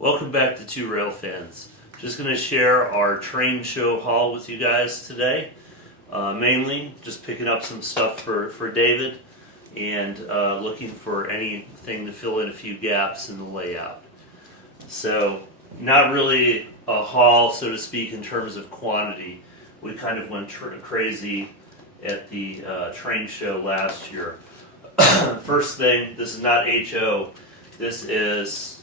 Welcome back to Two Rail Fans. Just going to share our train show haul with you guys today. Mainly just picking up some stuff for David and looking for anything to fill in a few gaps in the layout. So not really a haul, so to speak, in terms of quantity. We kind of went crazy at the train show last year. First thing, this is not HO. This is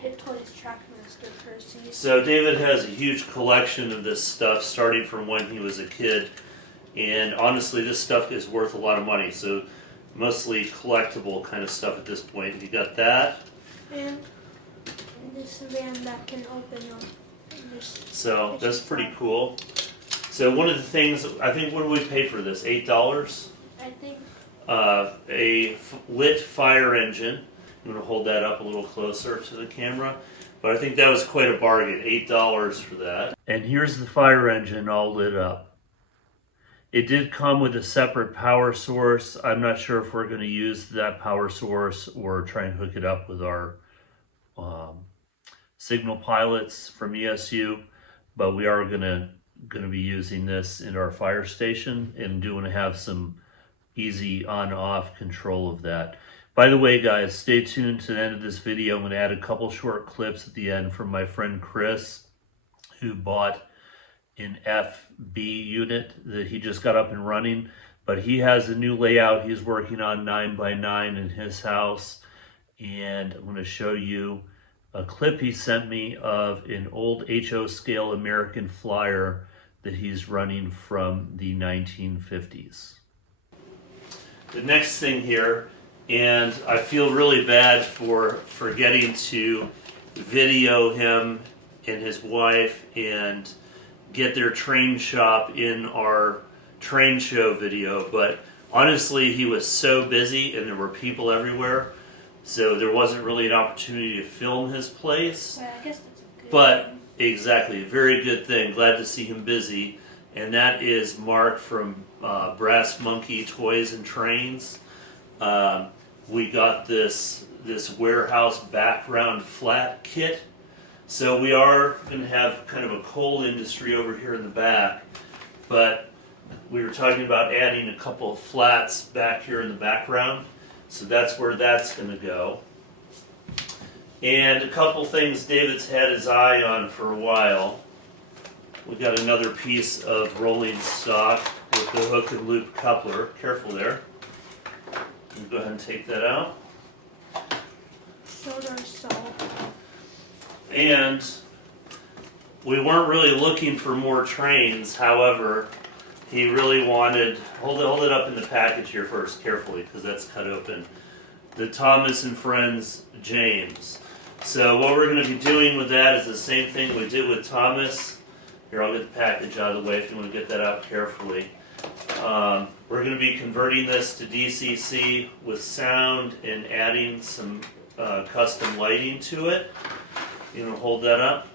Hit Toys Trackmaster Percy. So David has a huge collection of this stuff starting from when he was a kid, and honestly this stuff is worth a lot of money, so mostly collectible kind of stuff at this point. You got that? And this van that can open up. So that's pretty cool. So one of the things, I think, what did we pay for this? $8? I think. A lit fire engine. I'm going to hold that up a little closer to the camera. But I think that was quite a bargain, $8 for that. And here's the fire engine all lit up. It did come with a separate power source. I'm not sure if we're going to use that power source or try and hook it up with our signal pilots from ESU. But we are going to be using this in our fire station and doing to have some easy on-off control of that. By the way, guys, stay tuned to the end of this video. I'm going to add a couple short clips at the end from my friend Chris, who bought an FB unit that he just got up and running. But he has a new layout he's working on 9x9 in his house. And I'm going to show you a clip he sent me of an old HO scale American Flyer that he's running from the 1950s. The next thing here, and I feel really bad for forgetting to video him and his wife and get their train shop in our train show video, but honestly he was so busy and there were people everywhere, so there wasn't really an opportunity to film his place. Well, I guess that's a good But exactly, a very good thing. Glad to see him busy. And that is Mark from Brass Monkey Toys and Trains. We got this warehouse background flat kit. So we are going to have kind of a coal industry over here in the back. But we were talking about adding a couple of flats back here in the background. So that's where that's going to go. And a couple things David's had his eye on for a while. We got another piece of rolling stock with the hook and loop coupler. Careful there. Go ahead and take that out. soda salt. And we weren't really looking for more trains. However, he really wanted, hold it up in the package here first, carefully, because that's cut open. The Thomas and Friends James. So what we're going to be doing with that is the same thing we did with Thomas. Here, I'll get the package out of the way if you want to get that out carefully. We're going to be converting this to DCC with sound and adding some custom lighting to it. You want to hold that up?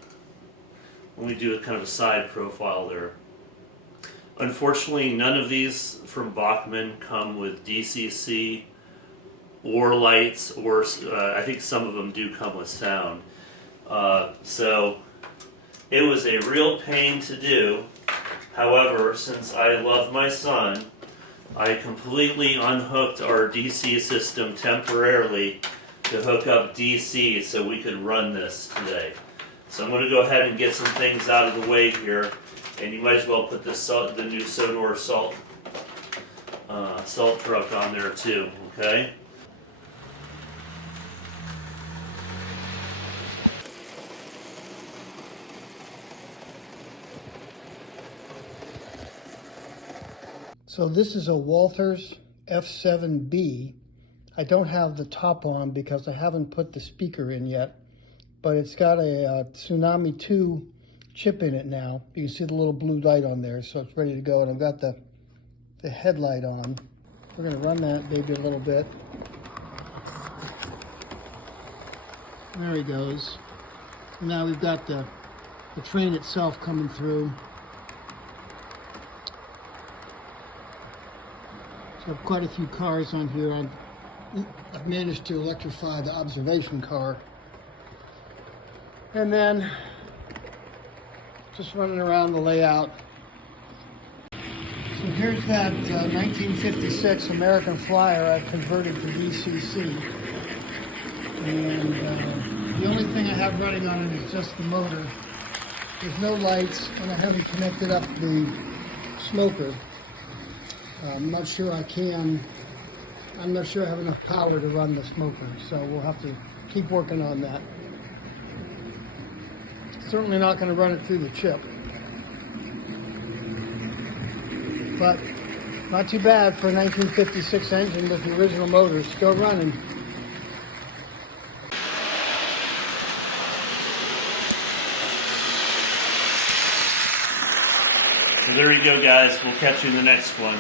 Let me do a kind of a side profile there. Unfortunately, none of these from Bachmann come with DCC or lights, or I think some of them do come with sound. So it was a real pain to do. However, since I love my son, I completely unhooked our DC system temporarily to hook up DC so we could run this today. So I'm going to go ahead and get some things out of the way here, and you might as well put the new Sodor salt truck on there too, okay? So this is a Walthers F7B. I don't have the top on because I haven't put the speaker in yet, but it's got a Tsunami 2 chip in it now. You can see the little blue light on there, so it's ready to go. And I've got the headlight on. We're gonna run that baby a little bit. There he goes. And now we've got the train itself coming through. So I have quite a few cars on here. I've managed to electrify the observation car. And then just running around the layout. So here's that 1956 American Flyer I've converted to VCC. And the only thing I have running on it is just the motor. There's no lights, and I haven't connected up the smoker. I'm not sure I can. I'm not sure I have enough power to run the smoker, so we'll have to keep working on that. Certainly not going to run it through the chip. But not too bad for a 1956 engine with the original motor. Still running. So there you go, guys. We'll catch you in the next one.